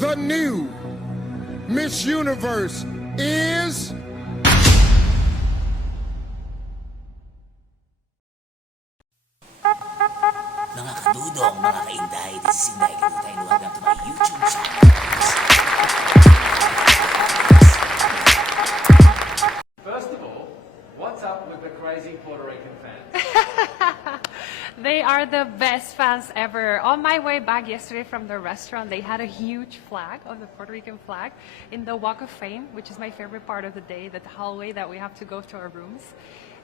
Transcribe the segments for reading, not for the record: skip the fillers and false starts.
the new Miss Universe is... Mga kadudong, mga kainday, this is Inday Kadutay and welcome to my YouTube channel. First of all, what's up with the crazy Puerto Rican fans? They are the best fans ever. On my way back yesterday from the restaurant, they had a huge flag of the Puerto Rican flag in the Walk of Fame, which is my favorite part of the day, that hallway that we have to go to our rooms.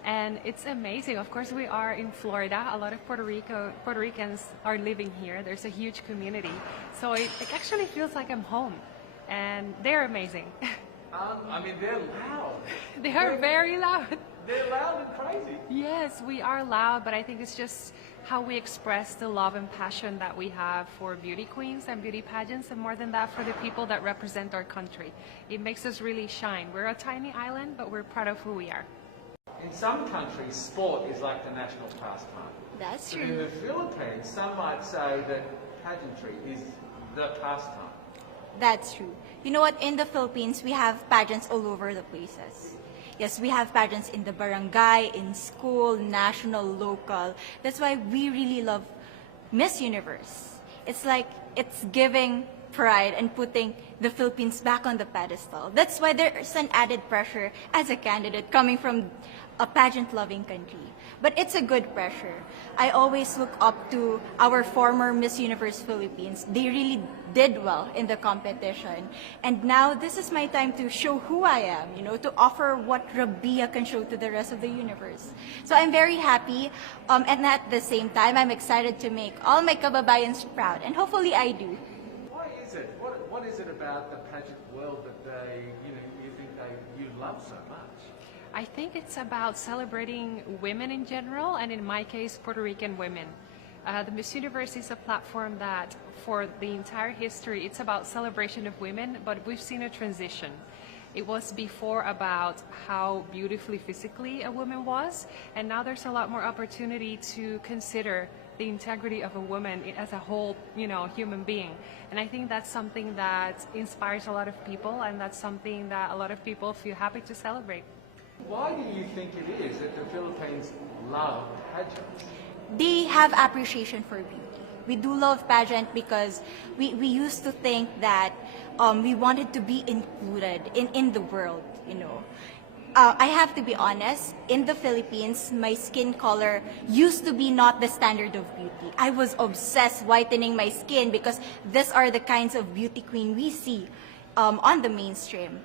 And it's amazing. Of course, we are in Florida. A lot of Puerto Ricans are living here. There's a huge community. So it actually feels like I'm home. And they're amazing. I mean, they're loud. They are very loud. They're loud and crazy. Yes, we are loud, but I think it's just how we express the love and passion that we have for beauty queens and beauty pageants, and more than that, for the people that represent our country. It makes us really shine. We're a tiny island, but we're proud of who we are. In some countries, sport is like the national pastime. That's But in true. the Philippines, some might say that pageantry is the pastime. That's true. You know what? In the Philippines, we have pageants all over the places. Yes, we have pageants in the barangay, in school, national, local. That's why we really love Miss Universe. It's like it's giving pride and putting the Philippines back on the pedestal. That's why there's an added pressure as a candidate coming from a pageant-loving country. But it's a good pressure. I always look up to our former Miss Universe Philippines. They really did well in the competition. And now this is my time to show who I am, to offer what Rabia can show to the rest of the universe. So I'm very happy, and at the same time, I'm excited to make all my kababayans proud, and hopefully I do. Why is it? What is it about the pageant world that you think you love so much? I think it's about celebrating women in general, and in my case, Puerto Rican women. The Miss Universe is a platform that, for the entire history, it's about celebration of women, but we've seen a transition. It was before about how beautifully physically a woman was, and now there's a lot more opportunity to consider the integrity of a woman as a whole, human being. And I think that's something that inspires a lot of people, and that's something that a lot of people feel happy to celebrate. Why do you think it is that the Philippines love pageants? They have appreciation for beauty. We do love pageant because we used to think that we wanted to be included in the world, I have to be honest, in the Philippines, my skin color used to be not the standard of beauty. I was obsessed whitening my skin because these are the kinds of beauty queen we see on the mainstream.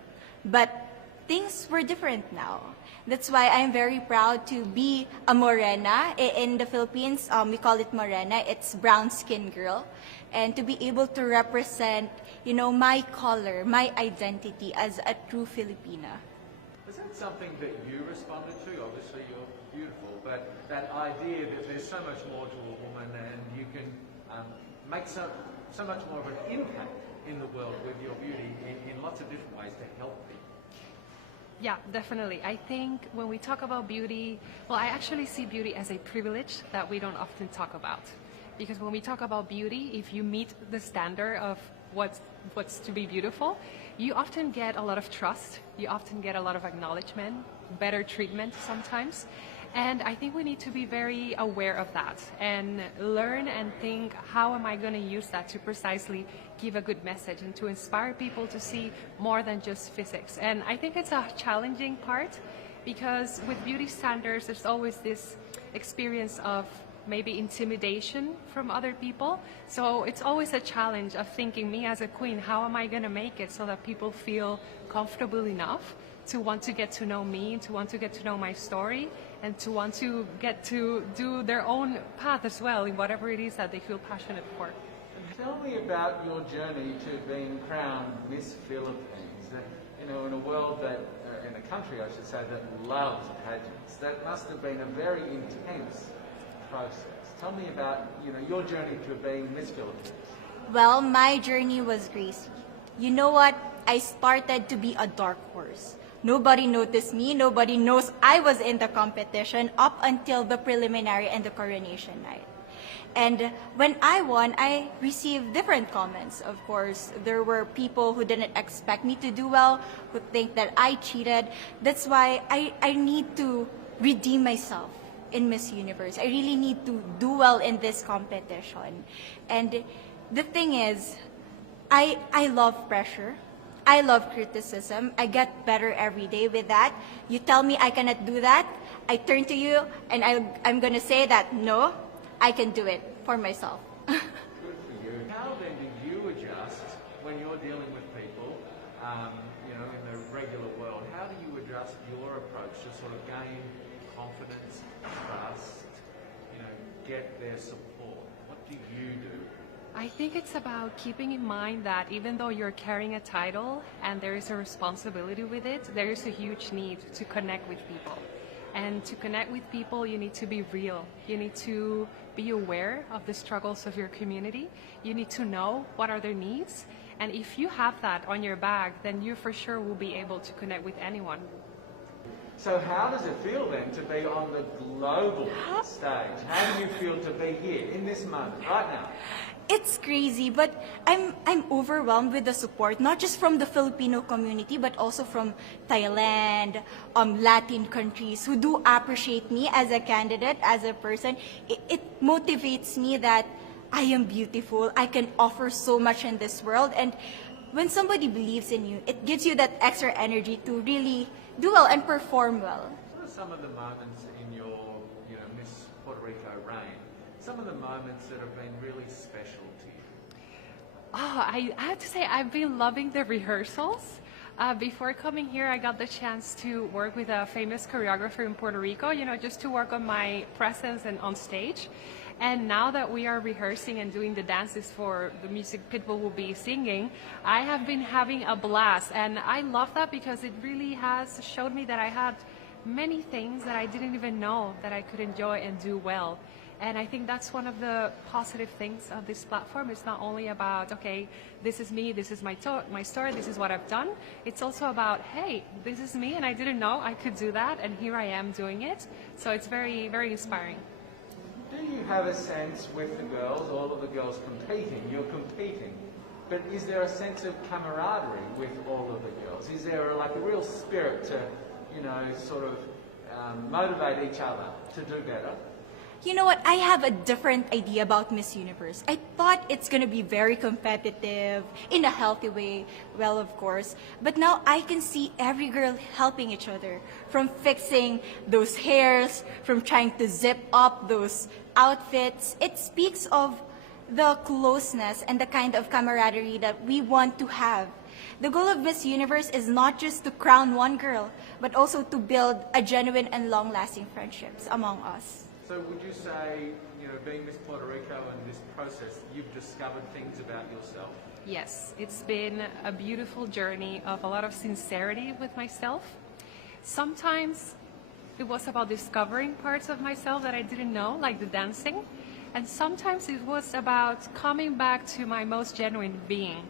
But things were different now. That's why I'm very proud to be a morena. In the Philippines, we call it morena. It's brown skin girl. And to be able to represent, my color, my identity as a true Filipina. Was that something that you responded to? Obviously you're beautiful, but that idea that there's so much more to a woman and you can make so much more of an impact in the world with your beauty in lots of different ways to help people. Yeah, definitely. I think when we talk about beauty, I actually see beauty as a privilege that we don't often talk about. Because when we talk about beauty, if you meet the standard of what's to be beautiful, you often get a lot of trust, you often get a lot of acknowledgement, better treatment sometimes. And I think we need to be very aware of that and learn and think, how am I going to use that to precisely give a good message and to inspire people to see more than just physics. And I think it's a challenging part because with beauty standards, there's always this experience of maybe intimidation from other people. So it's always a challenge of thinking, me as a queen, how am I going to make it so that people feel comfortable enough to want to get to know me, to want to get to know my story, and to want to get to do their own path as well in whatever it is that they feel passionate for. Tell me about your journey to being crowned Miss Philippines. In a world that, in a country I should say, that loves pageants. That must have been a very intense process. Tell me about your journey to being Miss Philippines. Well, my journey was crazy. You know what? I started to be a dark horse. Nobody noticed me. Nobody knows I was in the competition up until the preliminary and the coronation night. And when I won, I received different comments. Of course, there were people who didn't expect me to do well, who think that I cheated. That's why I need to redeem myself in Miss Universe. I really need to do well in this competition. And the thing is, I love pressure. I love criticism. I get better every day with that. You tell me I cannot do that, I turn to you and I'm going to say that, no, I can do it for myself. Good for you. How then do you adjust when you're dealing with people, in the regular world? How do you adjust your approach to sort of gain confidence, trust, get their support? What do you do? I think it's about keeping in mind that even though you're carrying a title and there is a responsibility with it, there is a huge need to connect with people. And to connect with people, you need to be real. You need to be aware of the struggles of your community. You need to know what are their needs. And if you have that on your bag, then you for sure will be able to connect with anyone. So how does it feel then to be on the global stage? How do you feel to be here in this moment, right now? It's crazy, but I'm overwhelmed with the support, not just from the Filipino community, but also from Thailand, Latin countries who do appreciate me as a candidate, as a person. It motivates me that I am beautiful, I can offer so much in this world, and when somebody believes in you, it gives you that extra energy to really do well and perform well. What are some of the moments in your Miss Puerto Rico reign? Some of the moments that have been really special to you? Oh, I have to say I've been loving the rehearsals. Before coming here, I got the chance to work with a famous choreographer in Puerto Rico, just to work on my presence and on stage. And now that we are rehearsing and doing the dances for the music Pitbull will be singing, I have been having a blast. And I love that because it really has showed me that I had many things that I didn't even know that I could enjoy and do well. And I think that's one of the positive things of this platform. It's not only about, okay, this is me, this is my story, this is what I've done. It's also about, hey, this is me and I didn't know I could do that and here I am doing it. So it's very, very inspiring. Do you have a sense with the girls, all of the girls competing, you're competing, but is there a sense of camaraderie with all of the girls? Is there a real spirit to, sort of motivate each other to do better? You know what? I have a different idea about Miss Universe. I thought it's going to be very competitive, in a healthy way, well, of course. But now I can see every girl helping each other, from fixing those hairs, from trying to zip up those outfits. It speaks of the closeness and the kind of camaraderie that we want to have. The goal of Miss Universe is not just to crown one girl, but also to build a genuine and long-lasting friendships among us. So would you say, being Miss Puerto Rico and this process, you've discovered things about yourself? Yes, it's been a beautiful journey of a lot of sincerity with myself. Sometimes it was about discovering parts of myself that I didn't know, like the dancing. And sometimes it was about coming back to my most genuine being.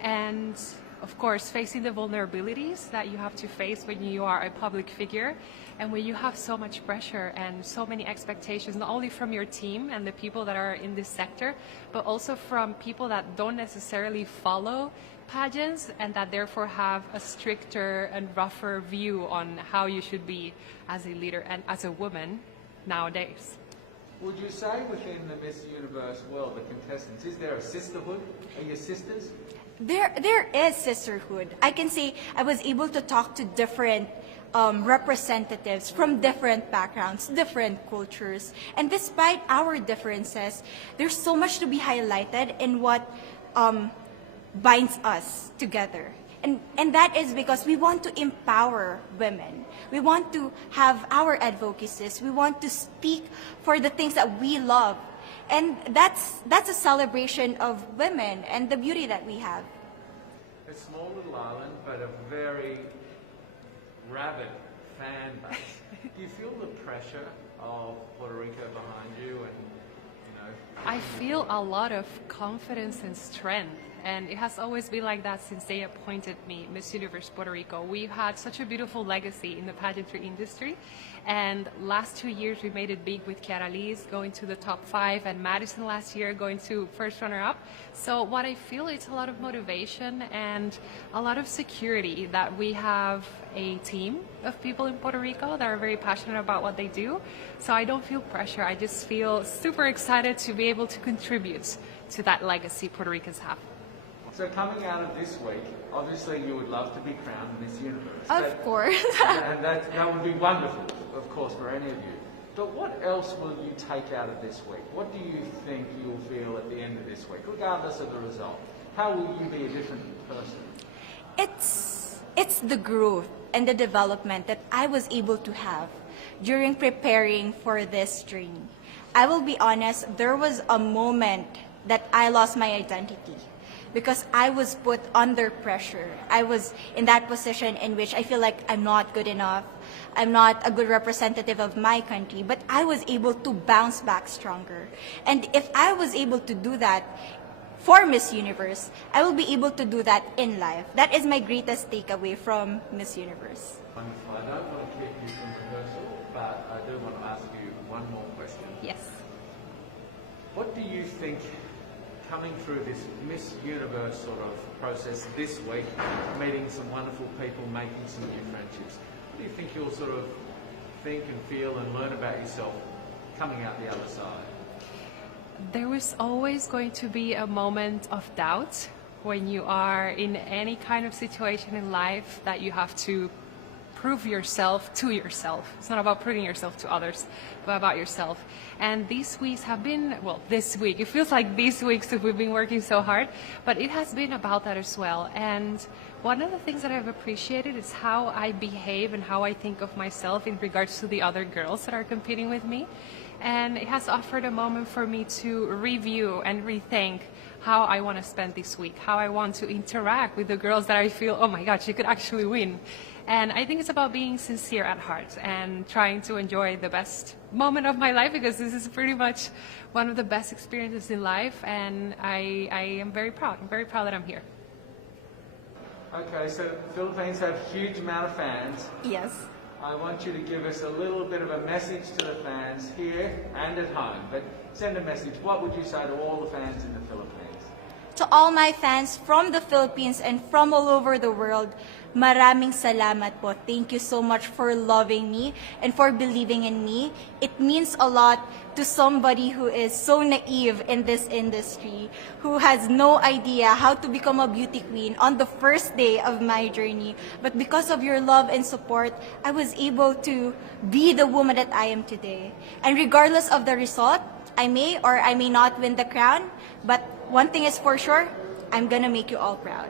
And of course, facing the vulnerabilities that you have to face when you are a public figure and when you have so much pressure and so many expectations, not only from your team and the people that are in this sector, but also from people that don't necessarily follow pageants and that therefore have a stricter and rougher view on how you should be as a leader and as a woman nowadays. Would you say within the Miss Universe world, the contestants, is there a sisterhood? Are you sisters? There is sisterhood. I can say I was able to talk to different representatives from different backgrounds, different cultures. And despite our differences, there's so much to be highlighted in what binds us together. And that is because we want to empower women. We want to have our advocacies. We want to speak for the things that we love. And that's a celebration of women and the beauty that we have. A small little island, but a very rabid fan base. Do you feel the pressure of Puerto Rico behind you and, I feel a lot of confidence and strength. and it has always been like that since they appointed me Miss Universe Puerto Rico. We've had such a beautiful legacy in the pageantry industry, and last 2 years we made it big with Kiara Lee's going to the top 5, and Madison last year going to first runner-up. So what I feel is a lot of motivation and a lot of security that we have a team of people in Puerto Rico that are very passionate about what they do. So I don't feel pressure. I just feel super excited to be able to contribute to that legacy Puerto Ricans have. So coming out of this week, obviously you would love to be crowned Miss Universe. Of course. And that would be wonderful, of course, for any of you. But what else will you take out of this week? What do you think you'll feel at the end of this week, regardless of the result? How will you be a different person? It's the growth and the development that I was able to have during preparing for this journey. I will be honest, there was a moment that I lost my identity because I was put under pressure. I was in that position in which I feel like I'm not good enough. I'm not a good representative of my country, but I was able to bounce back stronger. And if I was able to do that for Miss Universe, I will be able to do that in life. That is my greatest takeaway from Miss Universe. Wonderful. I don't want to keep you from rehearsal, but I do want to ask you one more question. Yes. What do you think, coming through this Miss Universe sort of process this week, meeting some wonderful people, making some new friendships, what do you think you'll sort of think and feel and learn about yourself coming out the other side? There is always going to be a moment of doubt when you are in any kind of situation in life that you have to prove yourself to yourself. It's not about proving yourself to others, but about yourself. And these weeks have been, well, this week, it feels like these weeks that we've been working so hard, but it has been about that as well. And one of the things that I've appreciated is how I behave and how I think of myself in regards to the other girls that are competing with me. And it has offered a moment for me to review and rethink how I want to spend this week, how I want to interact with the girls that I feel, oh my God, she could actually win. And I think it's about being sincere at heart and trying to enjoy the best moment of my life, because this is pretty much one of the best experiences in life, and I am very proud. I'm very proud that I'm here. Okay, so Philippines have a huge amount of fans. Yes. I want you to give us a little bit of a message to the fans here and at home. But send a message. What would you say to all the fans in the Philippines? To all my fans from the Philippines and from all over the world, maraming salamat po. Thank you so much for loving me and for believing in me. It means a lot to somebody who is so naive in this industry, who has no idea how to become a beauty queen on the first day of my journey. But because of your love and support, I was able to be the woman that I am today. And regardless of the result, I may or I may not win the crown, but one thing is for sure, I'm gonna make you all proud.